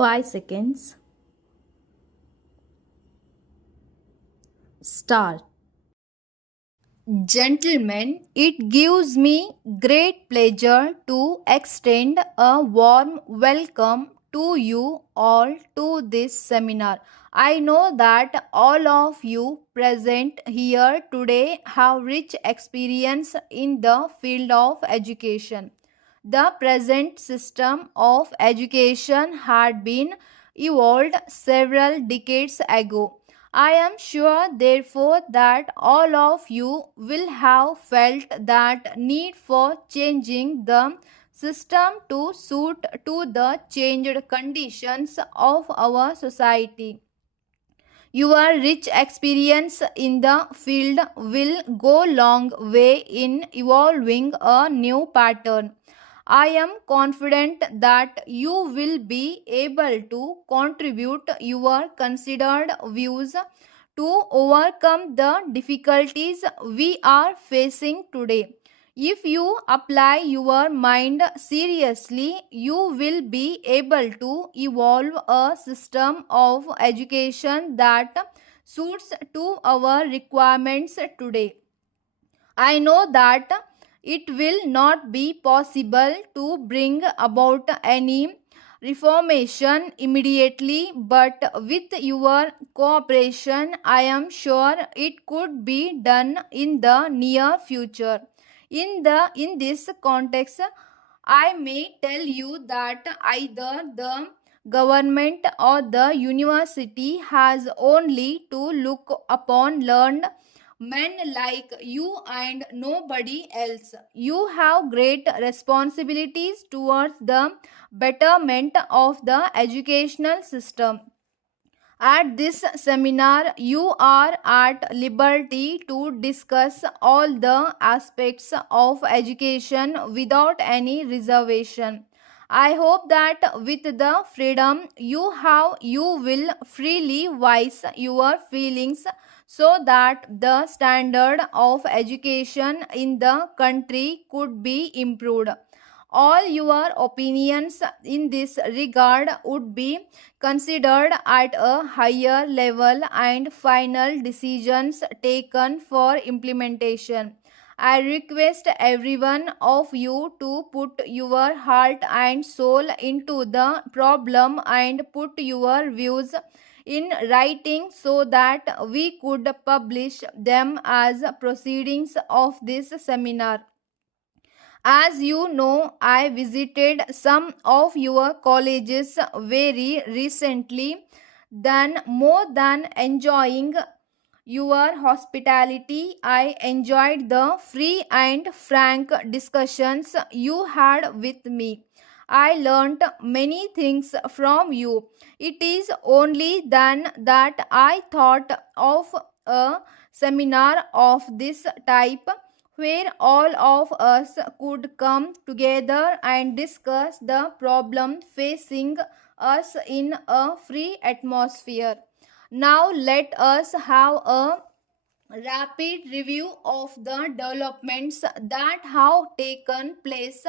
5 seconds. Start. Gentlemen, it gives me great pleasure to extend a warm welcome to you all to this seminar. I know that all of you present here today have rich experience in the field of education. The present system of education had been evolved several decades ago. I am sure, therefore, that all of you will have felt that need for changing the system to suit to the changed conditions of our society. Your rich experience in the field will go long way in evolving a new pattern. I am confident that you will be able to contribute your considered views to overcome the difficulties we are facing today. If you apply your mind seriously, you will be able to evolve a system of education that suits to our requirements today. I know that it will not be possible to bring about any reformation immediately, but with your cooperation, I am sure it could be done in the near future. In this context, I may tell you that either the government or the university has only to look upon learned men like you and nobody else. You have great responsibilities towards the betterment of the educational system. At this seminar, you are at liberty to discuss all the aspects of education without any reservation. I hope that with the freedom you have, you will freely voice your feelings so that the standard of education in the country could be improved. All your opinions in this regard would be considered at a higher level and final decisions taken for implementation. I request every one of you to put your heart and soul into the problem and put your views in writing so that we could publish them as proceedings of this seminar. As you know, I visited some of your colleges very recently. Then, more than enjoying your hospitality, I enjoyed the free and frank discussions you had with me. I learnt many things from you. It is only then that I thought of a seminar of this type where all of us could come together and discuss the problem facing us in a free atmosphere. Now, let us have a rapid review of the developments that have taken place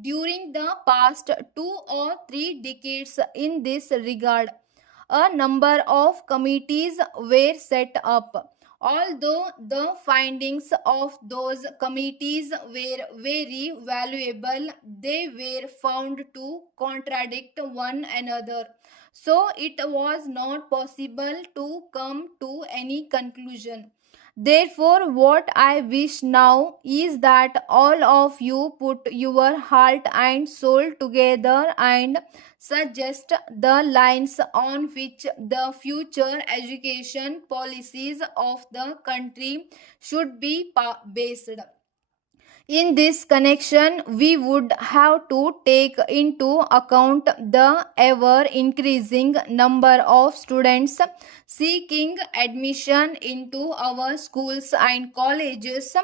during the past 2 or 3 decades in this regard. A number of committees were set up. Although the findings of those committees were very valuable, they were found to contradict one another. So it was not possible to come to any conclusion. Therefore, what I wish now is that all of you put your heart and soul together and suggest the lines on which the future education policies of the country should be based. In this connection, we would have to take into account the ever increasing number of students seeking admission into our schools and colleges,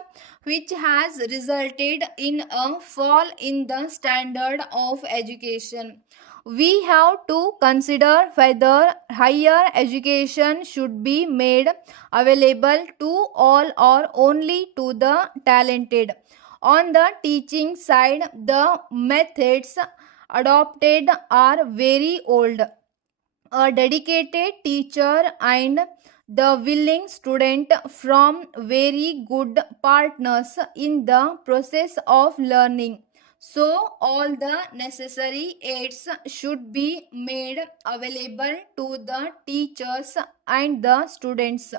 which has resulted in a fall in the standard of education. We have to consider whether higher education should be made available to all or only to the talented. On the teaching side, the methods adopted are very old. a dedicated teacher and the willing student from very good partners in the process of learning. So, all the necessary aids should be made available to the teachers and the students.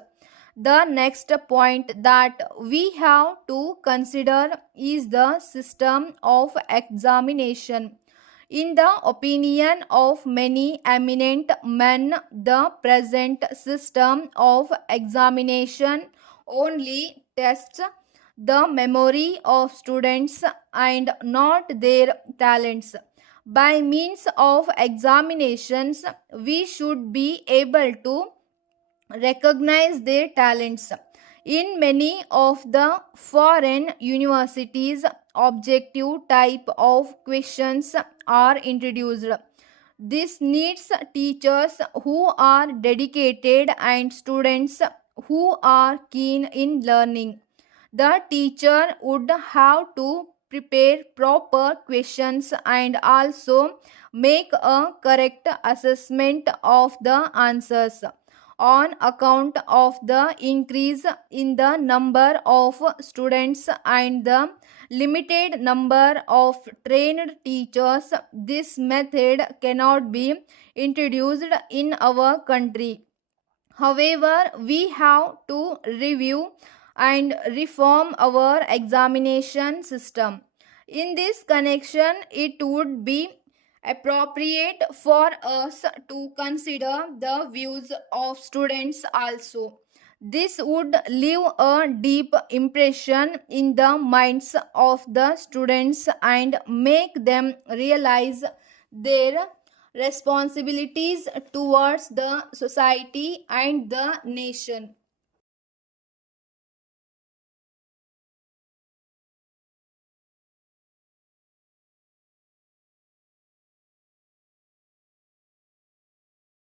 The next point that we have to consider is the system of examination. In the opinion of many eminent men, the present system of examination only tests the memory of students and not their talents. By means of examinations, we should be able to recognize their talents. In many of the foreign universities, objective type of questions are introduced. This needs teachers who are dedicated and students who are keen in learning. The teacher would have to prepare proper questions and also make a correct assessment of the answers. On account of the increase in the number of students and the limited number of trained teachers, this method cannot be introduced in our country. However, we have to review and reform our examination system. In this connection, it would be appropriate for us to consider the views of students also. This would leave a deep impression in the minds of the students and make them realize their responsibilities towards the society and the nation.